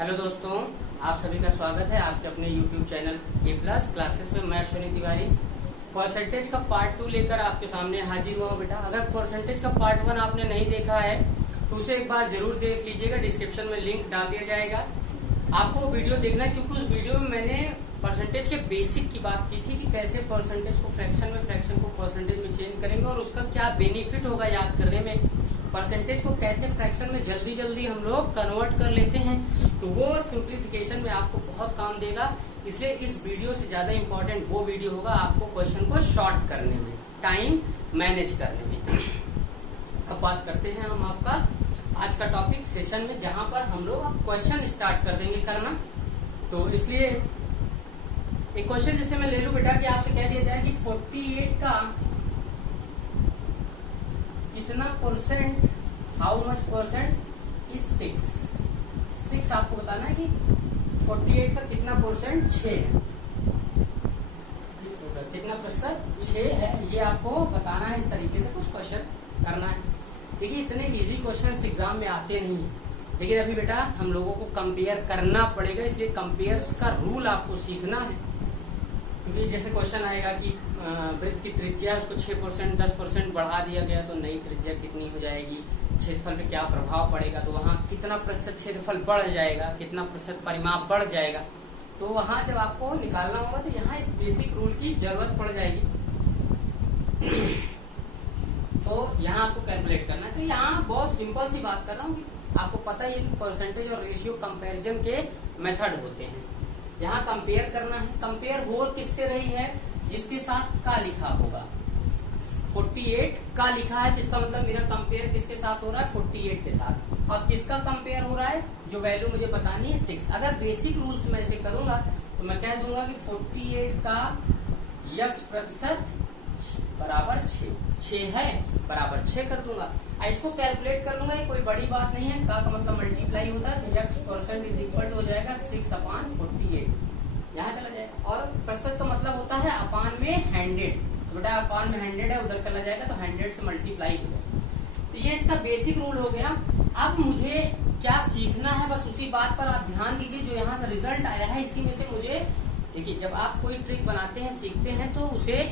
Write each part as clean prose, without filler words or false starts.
Hello दोस्तों, आप सभी का स्वागत है आपके अपने YouTube चैनल के प्लस क्लासेस में। मैं अश्विनी तिवारी परसेंटेज का पार्ट 2 लेकर आपके सामने हाजिर हुआ हूँ। बेटा, अगर परसेंटेज का पार्ट 1 आपने नहीं देखा है तो उसे एक बार जरूर देख लीजिएगा। डिस्क्रिप्शन में लिंक डाल दिया जाएगा। आपको वीडियो देखना है क्योंकि उस वीडियो में मैंने परसेंटेज के बेसिक की बात की थी कि कैसे परसेंटेज को फ्रैक्शन में, फ्रैक्शन को परसेंटेज में चेंज करेंगे और उसका क्या बेनिफिट होगा याद करने में। परसेंटेज को कैसे फ्रैक्शन में जल्दी जल्दी हम लोग कन्वर्ट कर लेते हैं, तो वो सिंप्लीफिकेशन में आपको बहुत काम देगा। इसलिए इस वीडियो से ज्यादा इंपॉर्टेंट वो वीडियो होगा आपको क्वेश्चन को शॉर्ट करने में, टाइम मैनेज करने में। अब बात करते हैं हम आपका आज का टॉपिक सेशन में, जहां पर हम लोग अब क्वेश्चन स्टार्ट कर देंगे करना। तो इसलिए एक क्वेश्चन जैसे मैं ले लूं बेटा कि आपसे कह दिया जाए कि 48 का कितना percent, how much percent is 6 आपको बताना है कि 48 का कितना परसेंट 6 है, कितना प्रतिशत 6 है, ये आपको बताना है। इस तरीके से कुछ क्वेश्चन करना है। देखिए, इतने इजी क्वेश्चन एग्जाम में आते नहीं है, लेकिन अभी बेटा हम लोगों को कंपेयर करना पड़ेगा। इसलिए कंपेयर्स का रूल आपको सीखना है। क्योंकि जैसे क्वेश्चन आएगा कि वृत्त की त्रिज्या उसको 6%, 10% बढ़ा दिया गया तो नई त्रिज्या कितनी हो जाएगी, क्षेत्रफल पे क्या प्रभाव पड़ेगा, तो वहाँ कितना प्रतिशत क्षेत्रफल बढ़ जाएगा, कितना प्रतिशत परिमाप बढ़ जाएगा। तो वहाँ जब आपको निकालना होगा तो यहाँ इस बेसिक रूल की जरूरत पड़ जाएगी। तो यहाँ आपको कैलकुलेट करना है। तो यहाँ बहुत सिंपल सी बात कर रहा हूँ, आपको पता ही है कि परसेंटेज और रेशियो कंपैरिजन के मेथड होते हैं। यहाँ कंपेयर करना है। कंपेयर हो किससे रही है, जिसके साथ का लिखा होगा। 48 का लिखा है, जिसका मतलब मेरा कंपेयर किसके साथ हो रहा है, 48 के साथ। और किसका कंपेयर हो रहा है, जो वैल्यू मुझे बतानी है 6। अगर बेसिक रूल्स में ऐसे करूंगा तो मैं कह दूंगा कि 48 का x प्रतिशत बराबर 6 है, बराबर 6 कर दूंगा। इसको कैलकुलेट कर लूंगा, ये कोई बड़ी बात नहीं है। का मतलब मल्टीप्लाई होता है तो x% इज इक्वल हो जाएगा 6/48, यहाँ चला जाएगा। और प्रतिशत का मतलब होता है अपान में 100, तो बेटा अपान में 100 है, उधर चला जाएगा तो 100 से मल्टीप्लाई हो जाएगा। तो ये इसका बेसिक रूल हो गया। अब मुझे क्या सीखना है, बस उसी बात पर आप ध्यान दीजिए। जो यहाँ से रिजल्ट आया है इसी में से मुझे, देखिए जब आप कोई ट्रिक बनाते हैं, सीखते हैं, तो उसे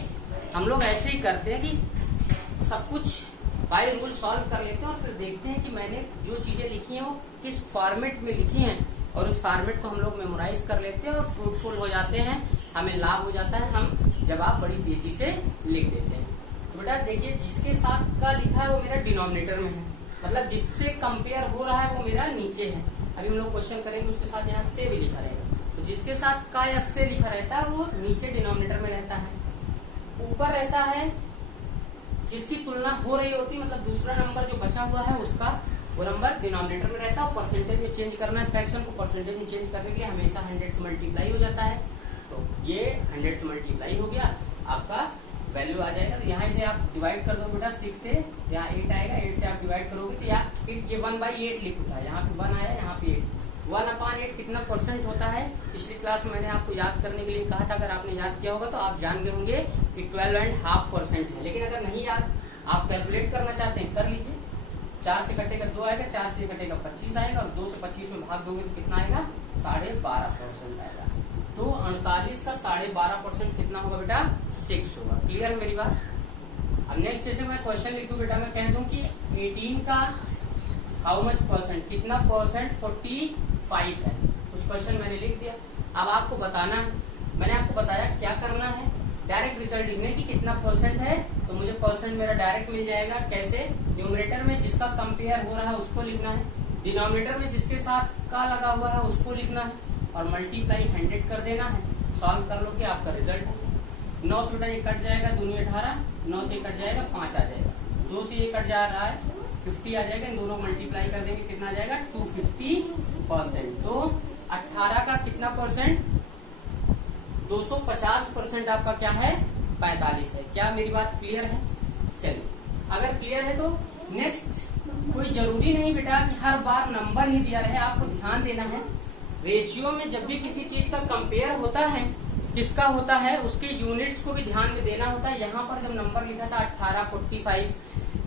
हम लोग ऐसे ही करते हैं कि सब कुछ बाय रूल सॉल्व कर लेते हैं और फिर देखते हैं कि मैंने जो चीजें लिखी हैं वो किस फॉर्मेट में लिखी हैं, और उस फॉर्मेट को हम लोग मेमोराइज कर लेते हैं और फ्रूटफुल हो जाते हैं, हमें लाभ हो जाता है हम जब आप बड़ी तेजी से लिख देते हैं। तो बेटा देखिए, जिसके साथ का लिखा है वो मेरा डिनोमिनेटर में है, मतलब जिससे कंपेयर हो रहा है वो मेरा नीचे है। अभी हम लोग क्वेश्चन करेंगे उसके साथ यहाँ से भी लिखा रहेगा, तो जिसके साथ का या से लिखा रहता है वो नीचे डिनोमिनेटर में रहता है। ऊपर रहता है जिसकी तुलना हो रही होती, मतलब दूसरा नंबर जो बचा हुआ है उसका वो नंबर डिनोमिनेटर में रहता है। और परसेंटेज में चेंज करना है, फ्रैक्शन को परसेंटेज में चेंज करने के लिए हमेशा 100 से मल्टीप्लाई हो जाता है। तो ये 100 से मल्टीप्लाई हो गया, आपका वैल्यू आ जाएगा। तो यहाँ से आप डिवाइड कर दो बेटा, 6 से यहाँ 8 आएगा, 8 से आप डिवाइड करोगे तो ये 1/8 लिख उठा, यहाँ पे 1 आया, यहाँ पे 8। 1/8 कितना परसेंट होता है, पिछली क्लास में मैंने आपको याद करने के लिए कहा था। अगर आपने याद किया होगा तो आप जान गए होंगे कि 12.5% है। लेकिन अगर नहीं याद, आप कैलकुलेट करना चाहते हैं कर लीजिए। 4 से कटेगा 2 आएगा, 4 से कटेगा 25 आएगा, और 2 से 25 में भाग दोगे तो कितना आएगा, 12.5% आएगा। तो 48 का 12.5% कितना होगा बेटा, 6 होगा। क्लियर है मेरी बात। अब नेक्स्ट जैसे मैं क्वेश्चन लिख दूं बेटा, मैं कह दूं कि 18 का हाउ मच परसेंट, कितना परसेंट 45 है। कुछ क्वेश्चन मैंने लिख दिया। अब आपको बताना है, मैंने आपको बताया क्या करना है, डायरेक्ट रिजल्ट लिखने की कितना परसेंट है, तो मुझे परसेंट मेरा डायरेक्ट मिल जाएगा। कैसे, न्यूमरेटर में जिसका कंपेयर हो रहा है उसको लिखना है, डिनोमिनेटर में जिसके साथ का लगा हुआ है उसको लिखना है, और मल्टीप्लाई 100 कर देना है। सॉल्व कर लो कि आपका रिजल्ट है। 9 से बेटा ये कट जाएगा, 2 18, 9 से कट जाएगा 5 आ जाएगा, 2 से ये कट जा रहा है 50 आ जाएगा। इन दोनों मल्टीप्लाई कर देंगे, कितना आ जाएगा, 250%। तो 18 का कितना परसेंट, 250% आपका क्या है, 45 है। क्या मेरी बात क्लियर है? चलिए, अगर क्लियर है तो नेक्स्ट, कोई जरूरी नहीं बेटा कि हर बार नंबर ही दिया रहे, आपको ध्यान देना है। रेशियो में जब भी किसी चीज का कंपेयर होता है, किसका होता है, उसके यूनिट्स को भी ध्यान में देना होता है। यहाँ पर जब नंबर लिखा था 18, 45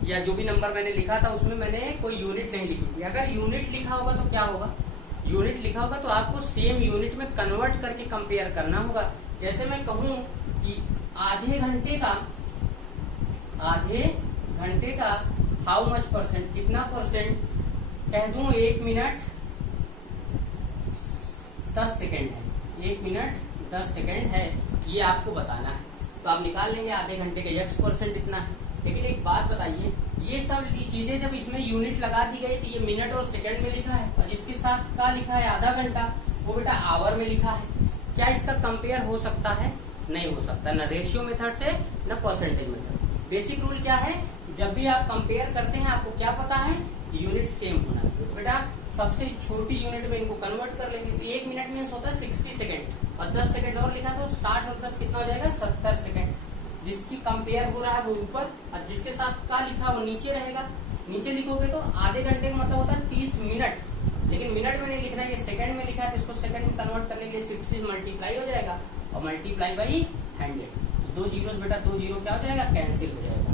या जो भी नंबर मैंने लिखा था उसमें मैंने कोई यूनिट नहीं लिखी थी। अगर यूनिट लिखा होगा तो क्या होगा, यूनिट लिखा होगा तो आपको सेम यूनिट में कन्वर्ट करके कंपेयर करना होगा। जैसे मैं कहूं कि आधे घंटे का हाउ मच परसेंट, कितना परसेंट, कह दूं 1 मिनट 10 सेकेंड है, 1 मिनट 10 सेकेंड है, ये आपको बताना है। तो आप निकाल लेंगे आधे घंटे का x% इतना है। लेकिन एक बात बताइए, ये सब चीजें जब इसमें यूनिट लगा दी गई तो ये मिनट और सेकंड में लिखा है, और जिसके साथ का लिखा है आधा घंटा वो बेटा आवर में लिखा है। क्या इसका कंपेयर हो सकता है? नहीं हो सकता, ना रेशियो मेथड से ना परसेंटेज मेथड। बेसिक रूल क्या है, जब भी आप कंपेयर करते हैं आपको क्या पता है, यूनिट सेम होना चाहिए। तो बेटा सबसे छोटी यूनिट में इनको कन्वर्ट कर लेंगे। तो 1 मिनट मीन्स होता है 60 सेकेंड, और 10 सेकेंड और लिखा तो 60 और 10 कितना हो जाएगा, 70 सेकेंड। जिसकी कंपेयर हो रहा है वो ऊपर, और जिसके साथ का लिखा वो नीचे रहेगा। नीचे लिखोगे तो आधे घंटे का मतलब होता है 30 मिनट, लेकिन मिनट में नहीं लिख रहा है, ये सेकंड में लिखा है, तो इसको सेकंड में कन्वर्ट करने के लिए 60 मल्टीप्लाई हो जाएगा, और मल्टीप्लाई बाई 100। 2 जीरो बेटा 2 जीरो क्या हो जाएगा, कैंसिल हो जाएगा।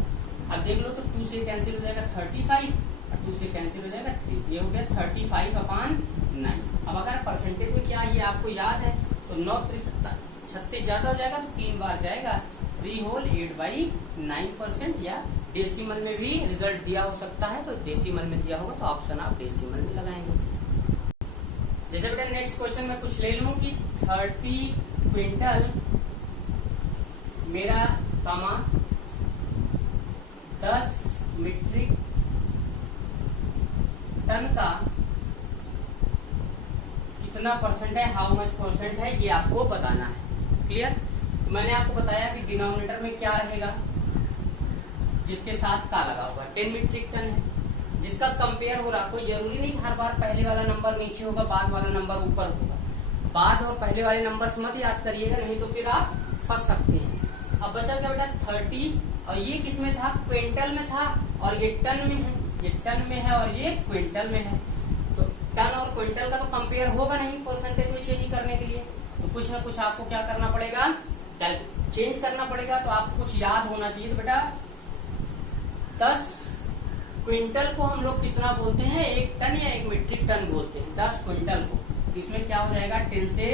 अब देख लो तो 2 से कैंसिल हो जाएगा 35, और 2 से कैंसिल हो जाएगा 3, ये हो गया 35/9। अब अगर परसेंटेज में क्या ये आपको याद है, तो 9 36 ज्यादा हो जाएगा तो 3 बार जाएगा, 3 होल 8/9%, या डेसिमल में भी रिजल्ट दिया हो सकता है, तो डेसिमल में दिया होगा तो ऑप्शन आप डेसिमल में लगाएंगे। जैसे बेटा नेक्स्ट क्वेश्चन में कुछ ले लूं कि 30 क्विंटल मेरा कामा 10 मीट्रिक टन का कितना परसेंट है, हाउ मच परसेंट है, ये आपको बताना है। क्लियर? तो मैंने आपको बताया कि डिनोमिनेटर में क्या रहेगा, जिसके साथ का लगा हुआ 10 मीट्रिक टन है, जिसका कंपेयर हो रहा। कोई जरूरी नहीं हर बार पहले वाला नंबर नीचे होगा, बाद वाला नंबर ऊपर होगा। बाद और पहले वाले नंबर मत याद करिएगा, नहीं तो फिर आप फंस सकते हैं। अब बचा क्या बेटा 30, और ये किस में था, क्विंटल में था, और ये टन में है, ये टन में है और ये क्विंटल में है। तो टन और क्विंटल का तो कंपेयर होगा नहीं परसेंटेज में चेंज करने के लिए, तो कुछ ना कुछ आपको क्या करना पड़ेगा, चेंज करना पड़ेगा। तो आपको कुछ याद होना चाहिए। तो बेटा 10 क्विंटल को हम लोग कितना बोलते हैं, 1 टन या 1 मीट्रिक टन बोलते हैं 10 क्विंटल को। तो इसमें क्या हो जाएगा, 10 से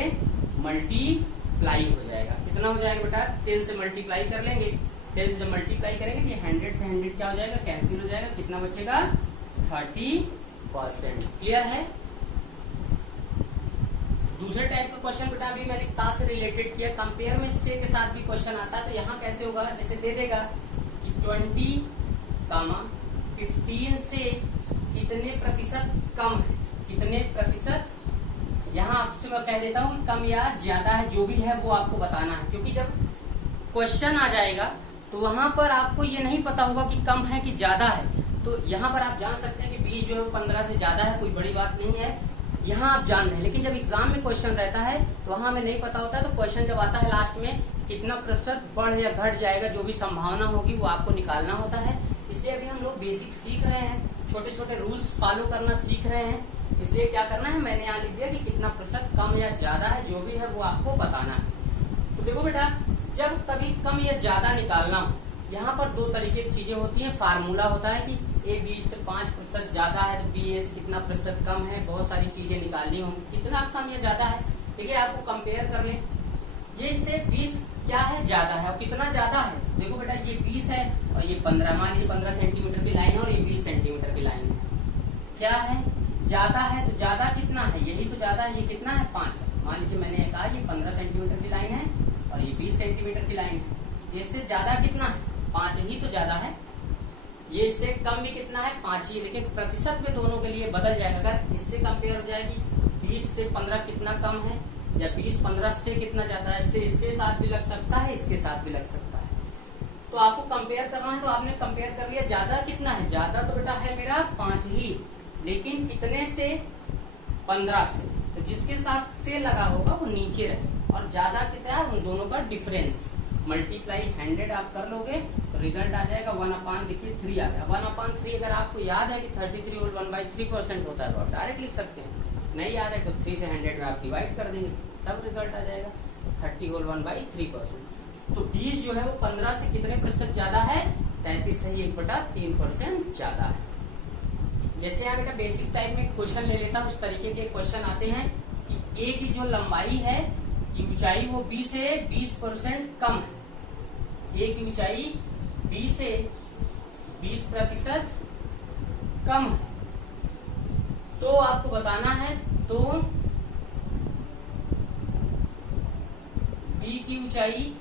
मल्टीप्लाई हो जाएगा। कितना हो जाएगा बेटा, 10 से मल्टीप्लाई कर लेंगे। 10 से जब मल्टीप्लाई करेंगे ये 100 से 100 क्या हो जाएगा, कैंसिल हो जाएगा। कितना बचेगा, 30%। क्लियर है? दूसरे टाइप का क्वेश्चन बेटा अभी मैंने का से रिलेटेड किया, कंपेयर में से के साथ भी क्वेश्चन आता है। तो यहाँ कैसे होगा, जैसे दे देगा कि 20, 15 से कितने प्रतिशत कम है, कितने प्रतिशत। यहाँ आपसे मैं कह देता हूँ कि कम या ज्यादा है, जो भी है वो आपको बताना है। क्योंकि जब क्वेश्चन आ जाएगा तो वहां पर आपको ये नहीं पता होगा कि कम है कि ज्यादा है। तो यहाँ पर आप जान सकते हैं कि 20 जो है 15 से ज्यादा है, कोई बड़ी बात नहीं है, यहाँ आप जान रहे हैं। लेकिन जब एग्जाम में क्वेश्चन रहता है तो वहां हमें नहीं पता होता है। तो क्वेश्चन जब आता है लास्ट में कितना प्रतिशत बढ़ या घट जाएगा, जो भी संभावना होगी वो आपको निकालना होता है। इसलिए अभी हम लोग बेसिक सीख रहे हैं, छोटे छोटे रूल्स फॉलो करना सीख रहे हैं। इसलिए क्या करना है, मैंने यहाँ लिख दिया कि कितना प्रतिशत कम या ज्यादा है, जो भी है वो आपको बताना है। तो देखो बेटा, जब कभी कम या ज्यादा निकालना हो, यहाँ पर 2 तरीके की चीजें होती हैं। फार्मूला होता है कि A 20 से 5% ज्यादा है तो B से कितना प्रतिशत कम है। बहुत सारी चीजें निकालनी होंगी, कितना कम या ज्यादा है। देखिए आपको कंपेयर कर लें, ये इससे 20 क्या है, ज्यादा है, और कितना ज्यादा है। देखो बेटा ये 20 है और ये 15, मान लीजिए 15 सेंटीमीटर की लाइन है और ये 20 सेंटीमीटर की लाइन है। क्या है, ज्यादा है। तो ज्यादा कितना है, यही तो ज्यादा है। ये कितना है, 5। मान लीजिए मैंने कहा ये 15 सेंटीमीटर की लाइन है और ये 20 सेंटीमीटर की लाइन है। इससे ज्यादा कितना है, 5 ही तो ज्यादा है। ये इससे कम भी कितना है, 5 ही। लेकिन प्रतिशत में दोनों के लिए बदल जाएगा। अगर इससे कंपेयर हो जाएगी 20 से 15 कितना कम है, या 20 15 से कितना ज्यादा है, इससे इसके साथ भी लग सकता है, इसके साथ भी लग सकता है। तो आपको कंपेयर करना है, तो आपने कंपेयर कर लिया। ज्यादा कितना है, ज्यादा तो बेटा है मेरा 5 ही, लेकिन कितने से, 15 से। तो जिसके साथ से लगा होगा वो नीचे रहे, और ज्यादा कितना है, उन दोनों का डिफरेंस। मल्टीप्लाई 100 आप कर लोगे तो रिजल्ट आ जाएगा 1/, देखिए 3 आ गया। 1/3 अगर आपको याद है कि 33 और 1/3% होता है तो आप डायरेक्ट लिख सकते हैं। नहीं याद है तो 3 से 100 में आप डिवाइड कर देंगे, तब रिजल्ट आ जाएगा 30 और 1/3%। तो 20 जो है वो 15 से कितने प्रतिशत ज्यादा है, 33 से 1/3% ज्यादा है। जैसे यहाँ बेटा बेसिक टाइप में क्वेश्चन ले लेता हूँ, उस तरीके के क्वेश्चन आते हैं कि ए की जो लंबाई है की ऊंचाई वो बी से 20% कम है। ए की ऊंचाई बी से 20% कम है, तो आपको बताना है तो बी की ऊंचाई,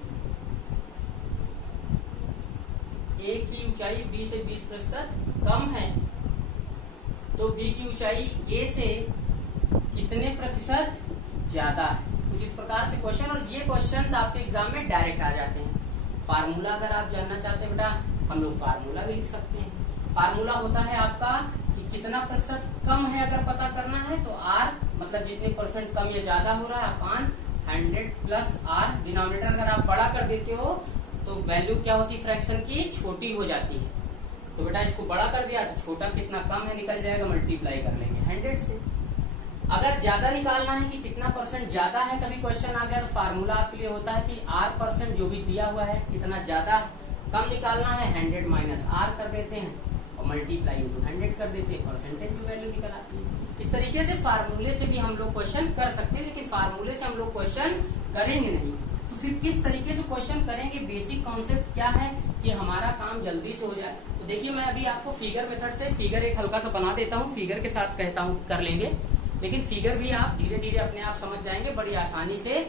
ए की ऊंचाई बी से 20% कम है, तो बी की ऊंचाई ए से कितने प्रतिशत ज्यादा है। कुछ इस प्रकार से क्वेश्चन, और ये क्वेश्चंस आपके एग्जाम में डायरेक्ट आ जाते हैं। फार्मूला अगर आप जानना चाहते हैं बेटा, हम लोग फार्मूला भी लिख सकते हैं। फार्मूला होता है आपका कि कितना प्रतिशत कम है अगर पता करना है तो आर, मतलब जितने परसेंट कम या ज्यादा हो रहा है अपान 100 प्लस आर। डिनोमिनेटर अगर आप बड़ा कर देते हो तो वैल्यू क्या होती है फ्रैक्शन की, छोटी हो जाती है। तो बेटा इसको बड़ा कर दिया तो छोटा कितना कम है निकल जाएगा, मल्टीप्लाई कर लेंगे 100 से। अगर ज्यादा निकालना है कि कितना परसेंट ज्यादा है, कभी क्वेश्चन आ गया तो फार्मूला आपके लिए होता है कि आर परसेंट जो भी दिया हुआ है कितना ज्यादा कम निकालना है, 100 माइनस आर कर देते हैं और मल्टीप्लाई इंटू 100 कर देते हैं, परसेंटेज में वैल्यू निकल आती है। इस तरीके से फार्मूले से भी हम लोग क्वेश्चन कर सकते हैं, लेकिन फार्मूले से हम लोग क्वेश्चन करेंगे नहीं। तो फिर किस तरीके से क्वेश्चन करेंगे, बेसिक कॉन्सेप्ट क्या है कि हमारा काम जल्दी से हो जाए। तो देखिए मैं अभी आपको फिगर मेथड से फिगर एक हल्का सा बना देता हूँ, फिगर के साथ कहता हूँ कर लेंगे, लेकिन फिगर भी आप धीरे धीरे अपने आप समझ जाएंगे, बड़ी आसानी से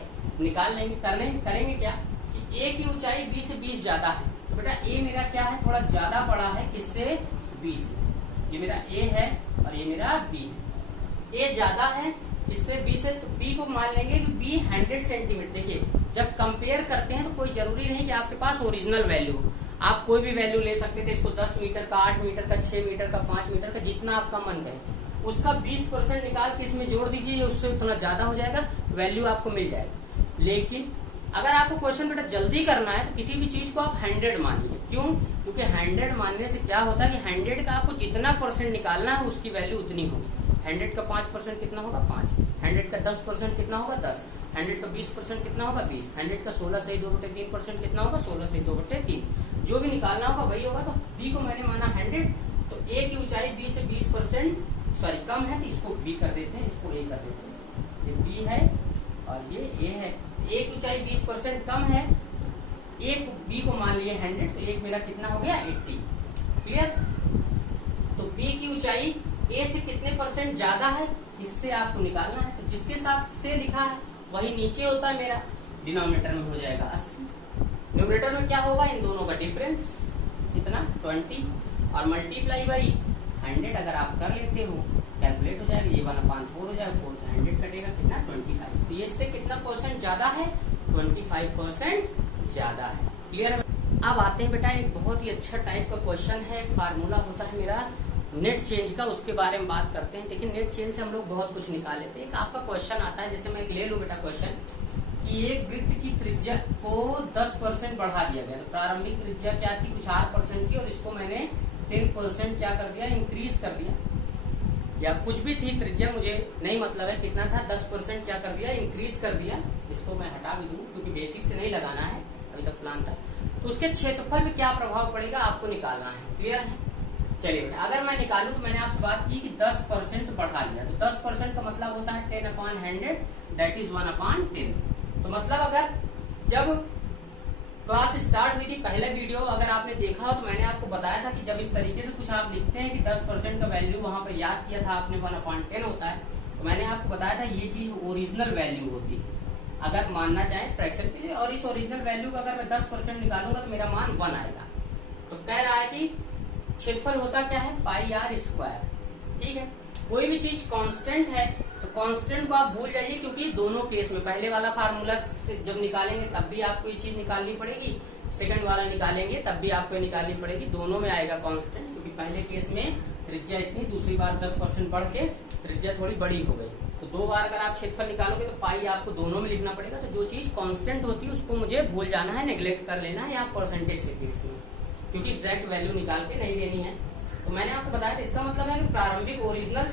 निकाल लेंगे। करेंगे क्या कि ए की ऊंचाई बी से 20 ज्यादा है, तो बेटा ए मेरा क्या है, थोड़ा ज्यादा बड़ा है किससे, बी से। ये मेरा ए है और ये मेरा बी है। ए ज्यादा है इससे बी से, तो बी को मान लेंगे कि बी 100 सेंटीमीटर। देखिए जब कंपेयर करते हैं तो कोई जरूरी नहीं कि आपके पास ओरिजिनल वैल्यू, आप कोई भी वैल्यू ले सकते थे। इसको 10 मीटर का, 8 मीटर का, 6 मीटर का, 5 मीटर का, जितना आपका मन कहे उसका 20% निकाल के इसमें जोड़ दीजिए, उससे उतना ज्यादा हो जाएगा, वैल्यू आपको मिल जाएगा। लेकिन अगर आपको क्वेश्चन बेटा जल्दी करना है तो किसी भी चीज को आप 100 मानिए। क्यों? क्योंकि 100 मानने से क्या होता है कि 100 का आपको जितना परसेंट निकालना है उसकी वैल्यू उतनी होगी। 100 का 5% कितना होगा, 5। 100 का 10% कितना होगा, 10। 100 का 20% कितना होगा, 20। 100 का 16 सही 2/3% कितना होगा, 16 सही 2/3। जो भी निकालना होगा वही होगा। तो बी को मैंने माना 100, तो ए की ऊंचाई बी से 20% कम है, तो इसको बी कर देते हैं, इसको ए कर देते हैं। ये बी है और ये ए है। ए की ऊंचाई 20% कम है, एक बी को मान लिया 100, तो एक मेरा कितना हो गया, 80। क्लियर? तो बी की ऊंचाई ए से कितने परसेंट ज्यादा है, इससे आपको निकालना है। तो जिसके साथ से लिखा है वही नीचे होता है मेरा, डिनोमिनेटर में हो जाएगा 80। न्यूमरेटर में क्या होगा, इन दोनों का डिफरेंस कितना, 20, और मल्टीप्लाई बाई 100 अगर आप कर लेते हो कैलकुलेट हो जाएगा, ये 1/4 हो जाएगा, 4 से 100 कटेगा कितना, 25। तो ये इससे कितना परसेंट ज्यादा है, 25% ज्यादा है। क्लियर है? अब आते हैं बेटा एक बहुत ही अच्छा टाइप का क्वेश्चन है, एक फार्मूला होता है मेरा नेट चेंज का, उसके बारे में बात करते हैं। लेकिन नेट चेंज से हम लोग बहुत कुछ निकाल लेते हैं। एक आपका क्वेश्चन आता है, जैसे मैं एक ले लूं बेटा क्वेश्चन कि एक वृत्त की त्रिज्या को 10% बढ़ा दिया गया। तो प्रारंभिक त्रिज्या क्या थी, कुछ 8% थी, और इसको मैंने 10% क्या कर दिया, इंक्रीज कर दिया, या कुछ भी थी त्रिज्या, मुझे नहीं मतलब है कितना था, 10% क्या कर दिया, इंक्रीज कर दिया। इसको मैं हटा भी दूं क्योंकि बेसिक से नहीं लगाना है, अभी तक प्लान था। तो उसके क्षेत्रफल में क्या प्रभाव पड़ेगा आपको निकालना है। क्लियर है? चलिए बेटा अगर मैं निकालूं तो मैंने आपसे बात की कि 10% बढ़ा दिया, तो 10% का मतलब होता है 10/100, दैट इज 1/10। तो मतलब अगर जब क्लास स्टार्ट हुई थी, पहले वीडियो अगर आपने देखा हो तो मैंने आपको बताया था कि जब इस तरीके से कुछ आप लिखते हैं कि 10% का वैल्यू वहां पर याद किया था आपने, 1/10 होता है, तो मैंने आपको बताया था ये चीज ओरिजिनल वैल्यू होती है अगर मानना चाहे फ्रैक्शन के लिए। और इस ओरिजिनल वैल्यू का अगर मैं 10% निकालूंगा तो मेरा मान 1 आएगा। तो कह रहा है कि क्षेत्रफल होता क्या है, πr²। ठीक है, कोई भी चीज कांस्टेंट है तो कांस्टेंट को आप भूल जाइए, क्योंकि दोनों केस में पहले वाला फार्मूला से जब निकालेंगे तब भी आपको ये चीज निकालनी पड़ेगी, सेकंड वाला निकालेंगे तब भी आपको निकालनी पड़ेगी, दोनों में आएगा कांस्टेंट। क्योंकि पहले केस में त्रिज्या इतनी, दूसरी बार 10% बढ़ के त्रिज्या थोड़ी बड़ी हो गई, तो 2 बार अगर आप क्षेत्रफल निकालोगे तो पाई आपको दोनों में लिखना पड़ेगा। तो जो चीज कांस्टेंट होती है उसको मुझे भूल जाना है, नेग्लेक्ट कर लेना है, या परसेंटेज के केस में, क्योंकि एग्जैक्ट वैल्यू निकाल के नहीं देनी है। तो मैंने आपको बताया, इसका मतलब है कि प्रारंभिक ओरिजिनल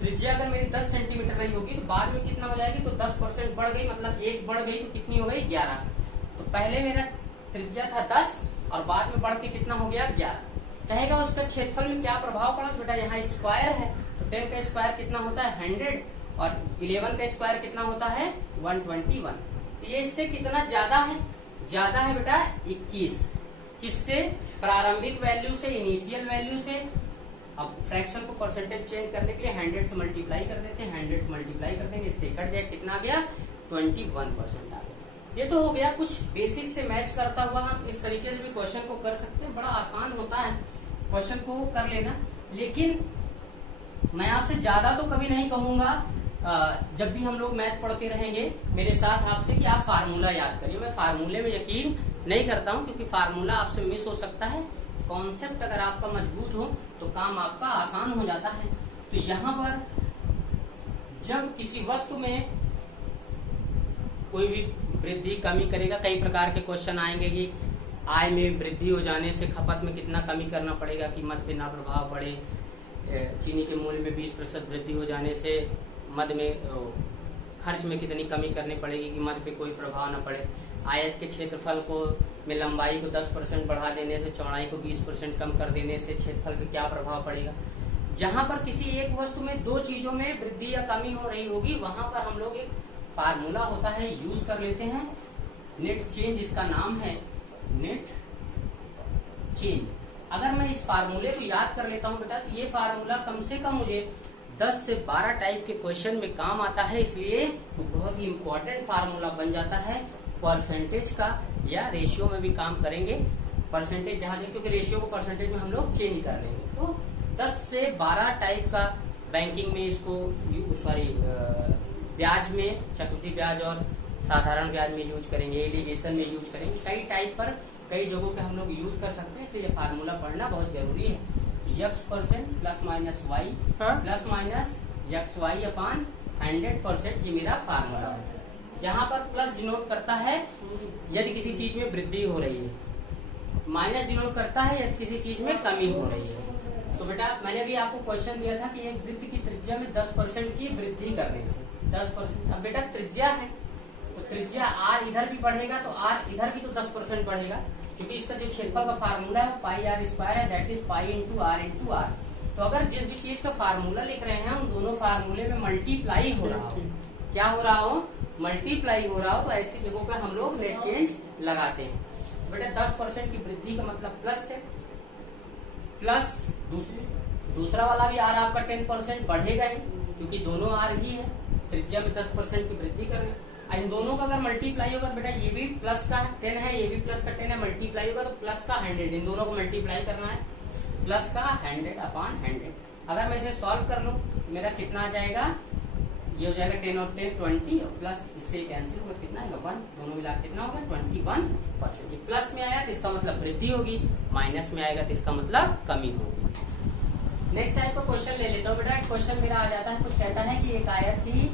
त्रिज्या अगर मेरी 10 सेंटीमीटर रही होगी तो बाद में कितना हो जाएगी, तो 10% बढ़ गई, मतलब 1 बढ़ गई तो कितनी हो गई, 11। तो पहले मेरा त्रिज्या था 10 और बाद में बढ़ के कितना हो गया, 11। कहेगा उसका क्षेत्रफल में क्या प्रभाव पड़ा। तो बेटा यहाँ स्क्वायर है, तो 10 का स्क्वायर कितना होता है 100 और 11 का स्क्वायर कितना होता है 121। तो ये इससे कितना ज्यादा है, ज्यादा है बेटा 21। किससे, प्रारंभिक वैल्यू से, इनिशियल वैल्यू से। अब फ्रैक्शन को परसेंटेज चेंज करने के लिए 100 से मल्टीप्लाई कर देते हैं, 100 से मल्टीप्लाई कर देंगे, इससे कट जाए, कितना आ गया 21% आ गया। ये तो हो गया कुछ बेसिक से मैच करता हुआ। हम इस तरीके से भी क्वेश्चन को कर सकते हैं, बड़ा आसान होता है क्वेश्चन को कर लेना। लेकिन मैं आपसे ज्यादा तो कभी नहीं कहूंगा, जब भी हम लोग मैथ पढ़ते रहेंगे मेरे साथ आपसे, कि आप फार्मूला याद करिए। मैं फार्मूले में यकीन नहीं करता हूं, क्योंकि फार्मूला आपसे मिस हो सकता है। कॉन्सेप्ट अगर आपका मजबूत हो तो काम आपका आसान हो जाता है। तो यहाँ पर जब किसी वस्तु में कोई भी वृद्धि कमी करेगा, कई प्रकार के क्वेश्चन आएंगे कि आय में वृद्धि हो जाने से खपत में कितना कमी करना पड़ेगा, कीमत पे ना प्रभाव पड़े, चीनी के मूल्य में 20% वृद्धि हो जाने से मद में खर्च में कितनी कमी करनी पड़ेगी कि मद पे कोई प्रभाव न पड़े, आयत के क्षेत्रफल को में लंबाई को 10% बढ़ा देने से, चौड़ाई को 20% कम कर देने से क्षेत्रफल पे क्या प्रभाव पड़ेगा। जहां पर किसी एक वस्तु में दो चीजों में वृद्धि या कमी हो रही होगी, वहां पर हम लोग एक फार्मूला होता है यूज कर लेते हैं, नेट चेंज इसका नाम है, नेट चेंज। अगर मैं इस फार्मूले को याद कर लेता हूं बेटा, तो ये फार्मूला कम से कम मुझे 10 से 12 टाइप के क्वेश्चन में काम आता है, इसलिए बहुत ही इंपॉर्टेंट फार्मूला बन जाता है परसेंटेज का, या रेशियो में भी काम करेंगे। परसेंटेज जहां देखो, क्योंकि रेशियो को परसेंटेज में हम लोग चेंज कर लेंगे। तो 10 से 12 टाइप का बैंकिंग में इसको, सॉरी ब्याज में चक्रवृद्धि ब्याज और साधारण ब्याज में यूज करेंगे, एलिगेशन में यूज करेंगे, कई टाइप पर कई जगहों पे हम लोग यूज कर सकते हैं। इसलिए ये फार्मूला पढ़ना बहुत जरूरी है। x% plus minus y plus minus XY अपान 100%, ये मेरा फार्मूला है। जहां पर प्लस डिनोट करता है यदि किसी चीज में वृद्धि हो रही है, माइनस डिनोट करता है यदि किसी चीज में कमी हो रही है। तो बेटा मैंने भी आपको क्वेश्चन दिया था कि एक वृत्त की त्रिज्या में 10% की वृद्धि करने से 10%। अब बेटा त्रिज्या है, तो त्रिज्या r इधर भी बढ़ेगा तो r इधर भी तो 10% बढ़ेगा, क्योंकि इसका जो क्षेत्रफल का फार्मूला है पाई r स्क्वायर है, that is pi into r। तो अगर जिस भी चीज का फार्मूला लिख रहे हैं, उन दोनों फार्मूले में मल्टीप्लाई हो रहा हो, क्या हो रहा हो, मल्टीप्लाई हो रहा हो, तो ऐसी जगहों पे हम लोग नेट चेंज लगाते हैं। बेटा 10% की वृद्धि का मतलब प्लस है, प्लस दूसरा वाला भी r आपका 10% बढ़ेगा ही, क्योंकि दोनों r ही है, त्रिज्या में 10% की वृद्धि कर रहे हैं। इन दोनों का अगर मल्टीप्लाई होगा, बेटा ये भी प्लस का 10 है, ये भी प्लस का 10 है, मल्टीप्लाई होगा तो प्लस का 100, इन दोनों को मल्टीप्लाई करना है, प्लस का 100 अपान 100। अगर मैं इसे सॉल्व कर लूं, मेरा कितना आ जाएगा, ये हो जाएगा 10 और 10 20, और प्लस इससे कैंसिल होगा, कितना आएगा 1, दोनों मिला कितना होगा 21%। ये प्लस में आया तो इसका मतलब वृद्धि होगी, माइनस में आएगा तो इसका मतलब कमी होगी। नेक्स्ट टाइप का क्वेश्चन ले लेता हूँ बेटा। एक क्वेश्चन मेरा आ जाता है, कुछ कहता है कि एक आयत की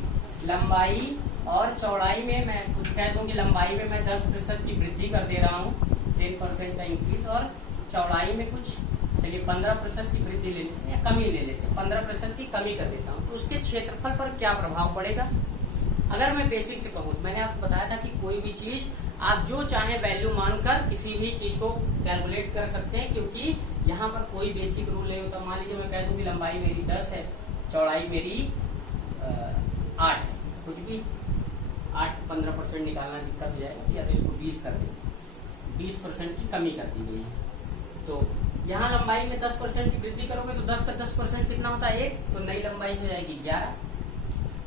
लंबाई और चौड़ाई में, मैं कुछ कह दूं कि लंबाई में मैं 10% की वृद्धि कर दे रहा हूँ, 10% का इंक्रीज, और चौड़ाई में कुछ चलिए 15% की वृद्धि ले लेते हैं या कमी ले लेते हैं, 15% की कमी कर देता हूँ, तो उसके क्षेत्रफल पर क्या प्रभाव पड़ेगा। अगर मैं बेसिक से कहूँ, मैंने आपको बताया था कि कोई भी चीज आप जो चाहे वैल्यू मानकर किसी भी चीज को कैलकुलेट कर सकते हैं, क्योंकि यहाँ पर कोई बेसिक रूल नहीं होता। मान लीजिए मैं कह दूं कि लंबाई मेरी 10 है, चौड़ाई मेरी 8 है, कुछ भी 8 15% निकालना दिक्कत हो जाएगा, या तो इसको 20 कर दें, 20% की कमी कर दी गई है। तो यहाँ लंबाई में 10% की वृद्धि करोगे तो 10 का 10% कितना होता है 1, तो नई लंबाई हो जाएगी 11।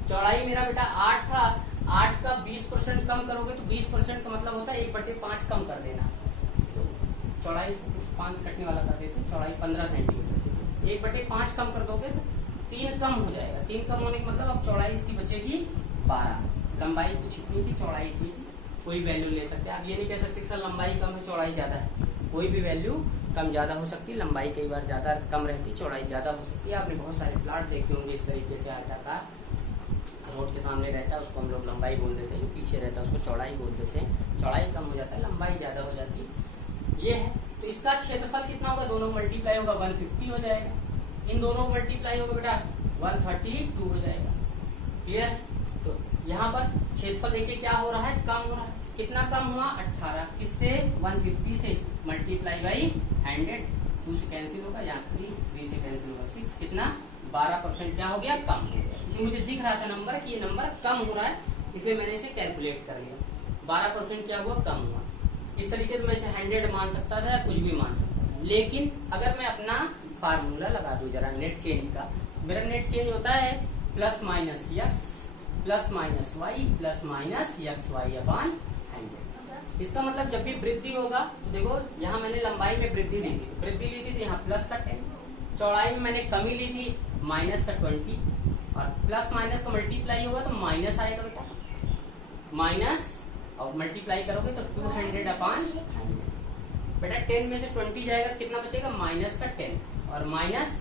चौड़ाई मेरा बेटा 8 था, 8 का 20% कम करोगे तो 20% का मतलब होता है 1/5 कम कर देना। तो चौड़ाई 5 कटने वाला कर देते, चौड़ाई 15 सेंटीमीटर, 1/5 कम कर दोगे तो 3 कम हो जाएगा। 3 कम होने का मतलब अब चौड़ाई इसकी बचेगी 12, लंबाई कुछ इतनी थी, चौड़ाई इतनी थी, कोई वैल्यू ले सकते हैं। आप ये नहीं कह सकते कि सर लंबाई कम है चौड़ाई ज्यादा है, कोई भी वैल्यू कम ज्यादा हो सकती है, लंबाई कई बार ज्यादा कम रहती, चौड़ाई ज्यादा हो सकती है। आपने बहुत सारे प्लाट देखे होंगे इस तरीके से, आयताकार रोड के सामने रहता है उसको हम लोग लंबाई बोल देते हैं, जो पीछे रहता है उसको चौड़ाई बोल देते हैं। चौड़ाई कम हो जाता है, लंबाई ज्यादा हो जाती है, ये है। तो इसका क्षेत्रफल कितना होगा, दोनों मल्टीप्लाई होगा 150 हो जाएगा, इन दोनों को मल्टीप्लाई होगा बेटा 132 हो जाएगा। क्लियर। तो यहाँ पर क्षेत्रफल देखिए क्या हो रहा है, कम हो रहा है। कितना कम हुआ 18, किससे 150 से, मल्टीप्लाई बाई 100, 2 से कैंसिल होगा, यहाँ 3 से कैंसिल होगा 6, कितना 12% क्या हो गया, कम हो गया। क्योंकि मुझे दिख रहा था नंबर कि ये नंबर कम हो रहा है, इसलिए मैंने इसे कैलकुलेट कर लिया। 12% क्या हुआ, कम हुआ। इस तरीके से मैं इसे 100 मान सकता था या कुछ भी मान सकता था। लेकिन अगर मैं अपना फार्मूला लगा दूं जरा नेट चेंज का, मेरा नेट चेंज होता है plus minus X plus minus Y plus minus X Y upon 100। इसका मतलब जब भी वृद्धि होगा तो देखो यहाँ मैंने लंबाई में वृद्धि ली थी तो यहाँ प्लस का 10, चौड़ाई में मैंने कमी ली थी माइनस का 20, और प्लस माइनस का मल्टीप्लाई होगा तो माइनस आएगा बेटा, माइनस और मल्टीप्लाई करोगे तो 200 अपॉन 100। बेटा 10 में से 20 जाएगा तो कितना बचेगा, माइनस का 10, और माइनस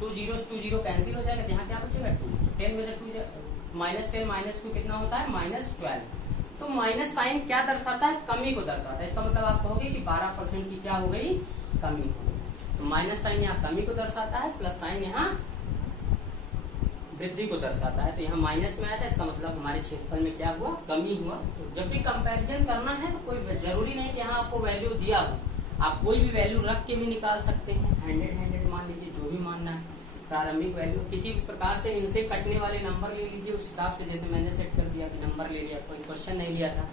2 0 कैंसिल हो जाएगा, यहाँ क्या बचेगा 2। 10 में से 2 माइनस 10 माइनस 2 कितना होता है, माइनस 12। तो माइनस साइन क्या दर्शाता है, कमी को दर्शाता है। इसका मतलब आप कहोगे कि 12% की क्या हो गई, कमी हो गई। तो माइनस साइन यहाँ कमी को दर्शाता है, प्लस साइन यहाँ वृद्धि को दर्शाता है। तो यहाँ माइनस में आया था, इसका मतलब हमारे क्षेत्रफल में क्या हुआ, कमी हुआ। तो जब भी कंपैरिजन करना है तो कोई जरूरी नहीं कि यहाँ आपको वैल्यू दिया हो, आप कोई भी वैल्यू रख के भी निकाल सकते हैं। 100 मान लीजिए, जो भी मानना है, प्रारंभिक वैल्यू किसी भी प्रकार से इनसे कटने वाले नंबर ले लीजिए उस हिसाब से, जैसे मैंने सेट कर दिया कि नंबर ले लिया, कोई क्वेश्चन नहीं लिया था,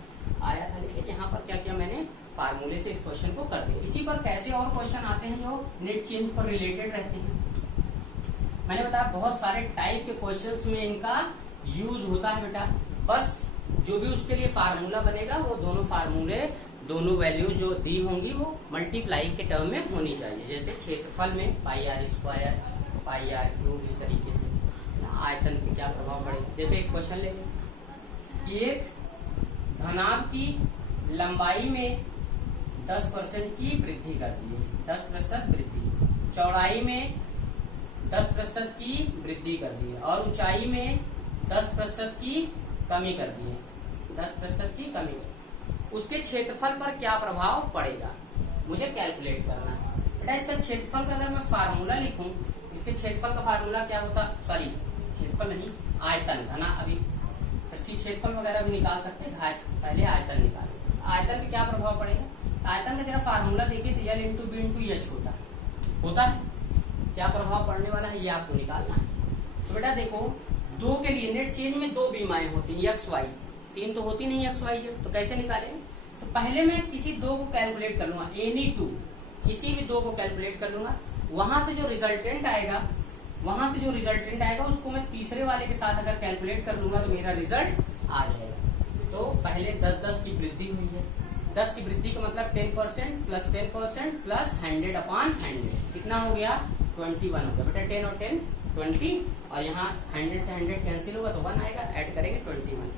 आया था। लेकिन यहाँ पर क्या किया मैंने, फार्मूले से इस क्वेश्चन को कर दिया। इसी पर कैसे और क्वेश्चन आते हैं जो नेट चेंज पर रिलेटेड रहते हैं। मैंने बताया बहुत सारे टाइप के क्वेश्चंस में इनका यूज होता है बेटा। बस जो भी उसके लिए फार्मूला बनेगा वो दोनों फार्मूले, दोनों वैल्यूज जो दी होंगी वो मल्टीप्लाई के टर्म में होनी चाहिए। जैसे क्षेत्रफल में pi R square, pi R cube, इस तरीके से आयतन पे क्या प्रभाव पड़ेगा। जैसे एक क्वेश्चन ले लें कि एक धनाभ की लंबाई में 10% की वृद्धि कर दी है, 10% वृद्धि, चौड़ाई में 10% की वृद्धि कर दी है, और ऊंचाई में 10% की कमी कर दी है, 10% की कमी। उसके क्षेत्रफल पर क्या प्रभाव पड़ेगा, मुझे कैलकुलेट करना है। बेटा इसका क्षेत्रफल का अगर मैं फार्मूला लिखूं, इसके क्षेत्रफल का फार्मूला क्या होता, सॉरी क्षेत्रफल नहीं, आयतन, घना, अभी क्षेत्रफल वगैरह भी निकाल सकते हैं, पहले आयतन निकालें। आयतन पे क्या प्रभाव पड़ेगा, आयतन का जरा फार्मूला देखिए तो L into B into H होता है। क्या प्रभाव पड़ने वाला है ये आपको निकालना है। तो बेटा देखो, दो के लिए नेट चेंज में दो बीमाएं होती हैं, एक्स वाई, तीन तो होती नहीं एक्स वाई जेड। तो कैसे निकालेंगे, तो पहले मैं किसी दो को कैलकुलेट कर लूंगा, एनी टू, किसी भी दो को कैलकुलेट कर लूंगा। वहां से जो रिजल्टेंट आएगा उसको मैं तीसरे वाले के साथ अगर कैलकुलेट कर लूंगा तो मेरा रिजल्ट आ जाएगा। तो पहले 10 की वृद्धि हुई है, 10 की वृद्धि का मतलब 10% प्लस 10% प्लस 100 अपॉन 100 कितना हो गया, 21 हो गया। बेटा 10 और 10 20, और यहाँ 100 से 100 कैंसिल होगा तो 1 आएगा, ऐड करेंगे 21।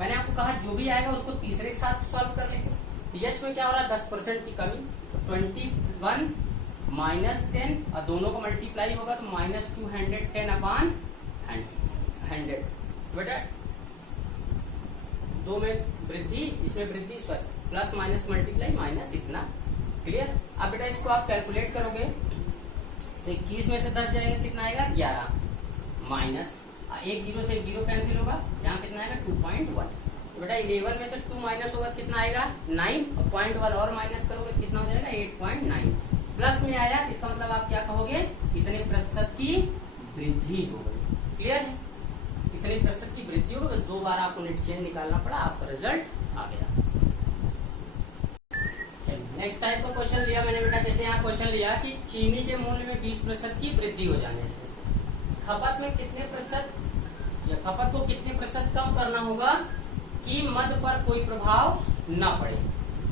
मैंने आपको कहा जो भी आएगा उसको तीसरे के साथ सॉल्व कर लेंगे। एच में क्या हो रहा है, 10% की कमी, तो 21 माइनस 10, और दोनों को मल्टीप्लाई होगा तो माइनस 210 अपॉन 100। बेटा दो में वृद्धि, इसमें वृद्धि, sorry plus minus multiply minus, इतना क्लियर। अब बेटा इसको आप कैलकुलेट करोगे तो 21 में से 10 जाएगा, कितना आएगा 11, माइनस 1 0 से 0 कैंसिल होगा, यहाँ कितना आएगा 2.1। तो बेटा 11 में से 2 माइनस होगा तो कितना आएगा 9, और 0.1 और माइनस करोगे तो कितना हो जाएगा 8.9। प्लस में आया, इसका मतलब आप क्या कहोगे, इतने प्रतिशत की वृद्धि हो गई। क्लियर है, इतने प्रतिशत की वृद्धि हो गई। दो बार आपको नेट चेंज निकालना पड़ा, आपका रिजल्ट आ गया। नेक्स्ट टाइप का क्वेश्चन लिया मैंने बेटा, जैसे यहाँ क्वेश्चन लिया कि चीनी के मूल्य में 20% की वृद्धि हो जाने से खपत में कितने प्रतिशत, या खपत को कितने प्रतिशत कम करना होगा कि मद पर कोई प्रभाव न पड़े।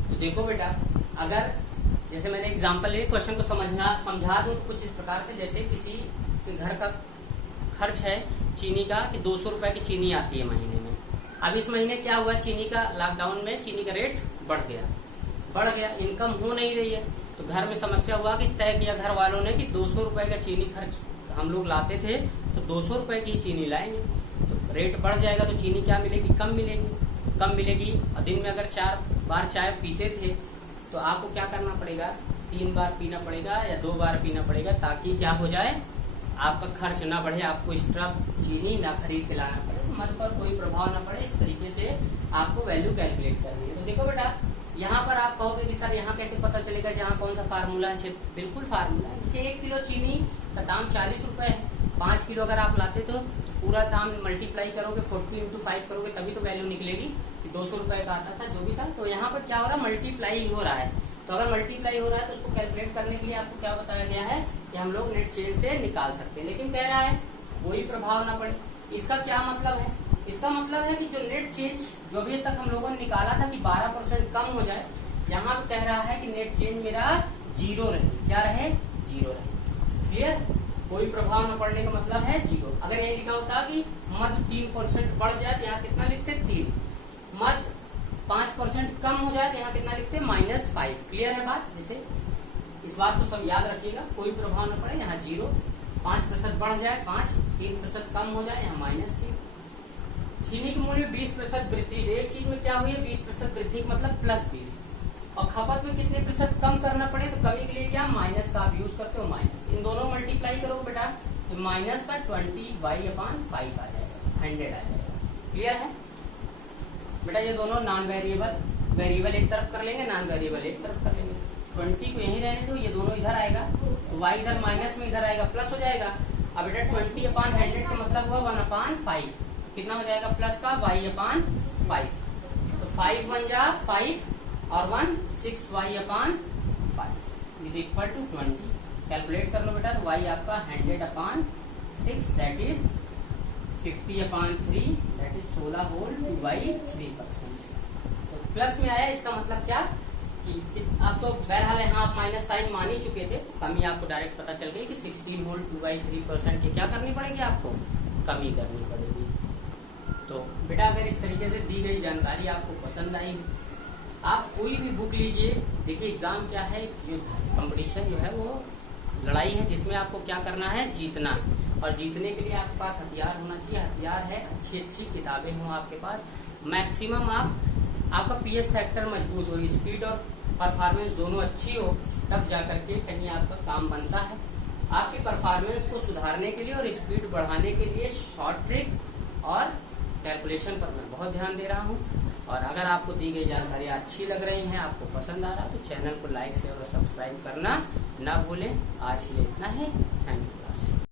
तो देखो बेटा, अगर जैसे मैंने एग्जांपल ले, क्वेश्चन को समझा दूं तो कुछ इस प्रकार से, जैसे किसी के घर का खर्च है चीनी का कि 200 रुपए की चीनी आती है महीने में। अब इस महीने क्या हुआ, चीनी का लॉकडाउन में चीनी का रेट बढ़ गया, इनकम हो नहीं रही है। तो घर में समस्या हुआ कि तय किया घर वालों ने कि 200 रुपए का चीनी खर्च हम लोग लाते थे तो 200 रुपए की चीनी लाएंगे। तो रेट बढ़ जाएगा तो चीनी क्या मिलेगी, कम मिलेगी। और दिन में अगर 4 बार चाय पीते थे तो आपको क्या करना पड़ेगा, 3 बार पीना पड़ेगा या 2 बार पीना पड़ेगा, ताकि क्या हो जाए, आपका खर्च ना बढ़े, आपको एक्स्ट्रा चीनी ना खरीद के लाना पड़े, मद पर कोई प्रभाव ना पड़े। इस तरीके से आपको वैल्यू कैलकुलेट करनी है। तो देखो बेटा, यहाँ पर आप कहोगे कि सर यहाँ कैसे पता चलेगा जहाँ कौन सा फार्मूला है? बिल्कुल फार्मूला है। जैसे 1 किलो चीनी का दाम 40 रुपए है, 5 किलो अगर आप लाते तो पूरा दाम मल्टीप्लाई करोगे, 40 इंटू 5 करोगे तभी तो वैल्यू निकलेगी कि 200 रुपए का आता था जो भी था। तो यहाँ पर क्या हो रहा है, मल्टीप्लाई हो रहा है। तो अगर मल्टीप्लाई हो रहा है तो उसको कैलकुलेट करने के लिए आपको क्या बताया गया है कि हम लोग नेट चेंज से निकाल सकते हैं, लेकिन कह रहा है कोई प्रभाव ना पड़े। इसका क्या मतलब है? इसका मतलब है कि जो नेट चेंज जो अभी तक हम लोगों ने निकाला था कि 12% कम हो जाए, यहाँ पे कह रहा है कि नेट चेंज मेरा 0 रहे। क्या रहे? 0 रहे। क्लियर? कोई प्रभाव न पड़ने का मतलब है 0। अगर ये लिखा होता कि मध्य 3% बढ़ जाए तो यहाँ कितना लिखते? 3। मध्य 5% कम हो जाए तो यहाँ कितना लिखते? -5। क्लियर है बात? जैसे इस बात को सब याद रखिएगा, कोई प्रभाव न पड़े, यहाँ 0। 5% बढ़ जाए 5, 3% कम हो जाए यहाँ -3। चीनी के मूल्य में 20% वृद्धि। एक चीज में क्या हुई है? 20% वृद्धि मतलब +20। और खपत में कितने प्रतिशत कम करना पड़े तो कमी के लिए क्या माइनस का आप यूज करते हो, माइनस। इन दोनों मल्टीप्लाई करोगे बेटा तो माइनस का 20/5 आ जाएगा, 100 आ जाएगा। क्लियर है बेटा? ये दोनों नॉन वेरिएबल, वेरिएबल एक तरफ कर लेंगे, नॉन वेरिएबल एक तरफ कर लेंगे। 20 को यहीं रहने दो, ये दोनों इधर आएगा, y इधर माइनस में इधर आएगा, प्लस हो जाएगा। अब बेटा 20/100 का मतलब हुआ 1/5। कितना हो जाएगा प्लस का? y/5। तो 5 1 जा 5 और 1 6y/5 is equal to 20। Calculate कर लो बेटा, तो y आपका 100/6 that is 50/3 that is 16 whole 2/3%। तो प्लस में आया, इसका मतलब क्या कि आप तो बहरहाल यहाँ आप माइनस साइन मान ही चुके थे, कमी आपको डायरेक्ट पता चल गई कि 16 होल 2/3% की क्या करनी पड़ेगी? आपको कमी करनी पड़ेगी। तो बेटा अगर इस तरीके से दी गई जानकारी आपको पसंद आई, आप कोई भी बुक लीजिए। देखिए एग्जाम क्या है, जो कंपटीशन जो है वो लड़ाई है जिसमें आपको क्या करना है? जीतना। और जीतने के लिए आपके पास हथियार होना चाहिए। हथियार है अच्छी किताबें हों आपके पास। मैक्सिमम आपका पीएस फैक्टर मजबूत हो, स्पीड और परफॉर्मेंस दोनों अच्छी हो, तब जाकर के कहीं आपका काम बनता है। आपकी परफॉर्मेंस को सुधारने के लिए और स्पीड बढ़ाने के लिए शॉर्ट ट्रिक और कैलकुलेशन पर मैं बहुत ध्यान दे रहा हूँ। और अगर आपको दी गई जानकारी अच्छी लग रही है, आपको पसंद आ रहा है, तो चैनल को लाइक शेयर और सब्सक्राइब करना ना भूलें। आज के लिए इतना ही। Thank you.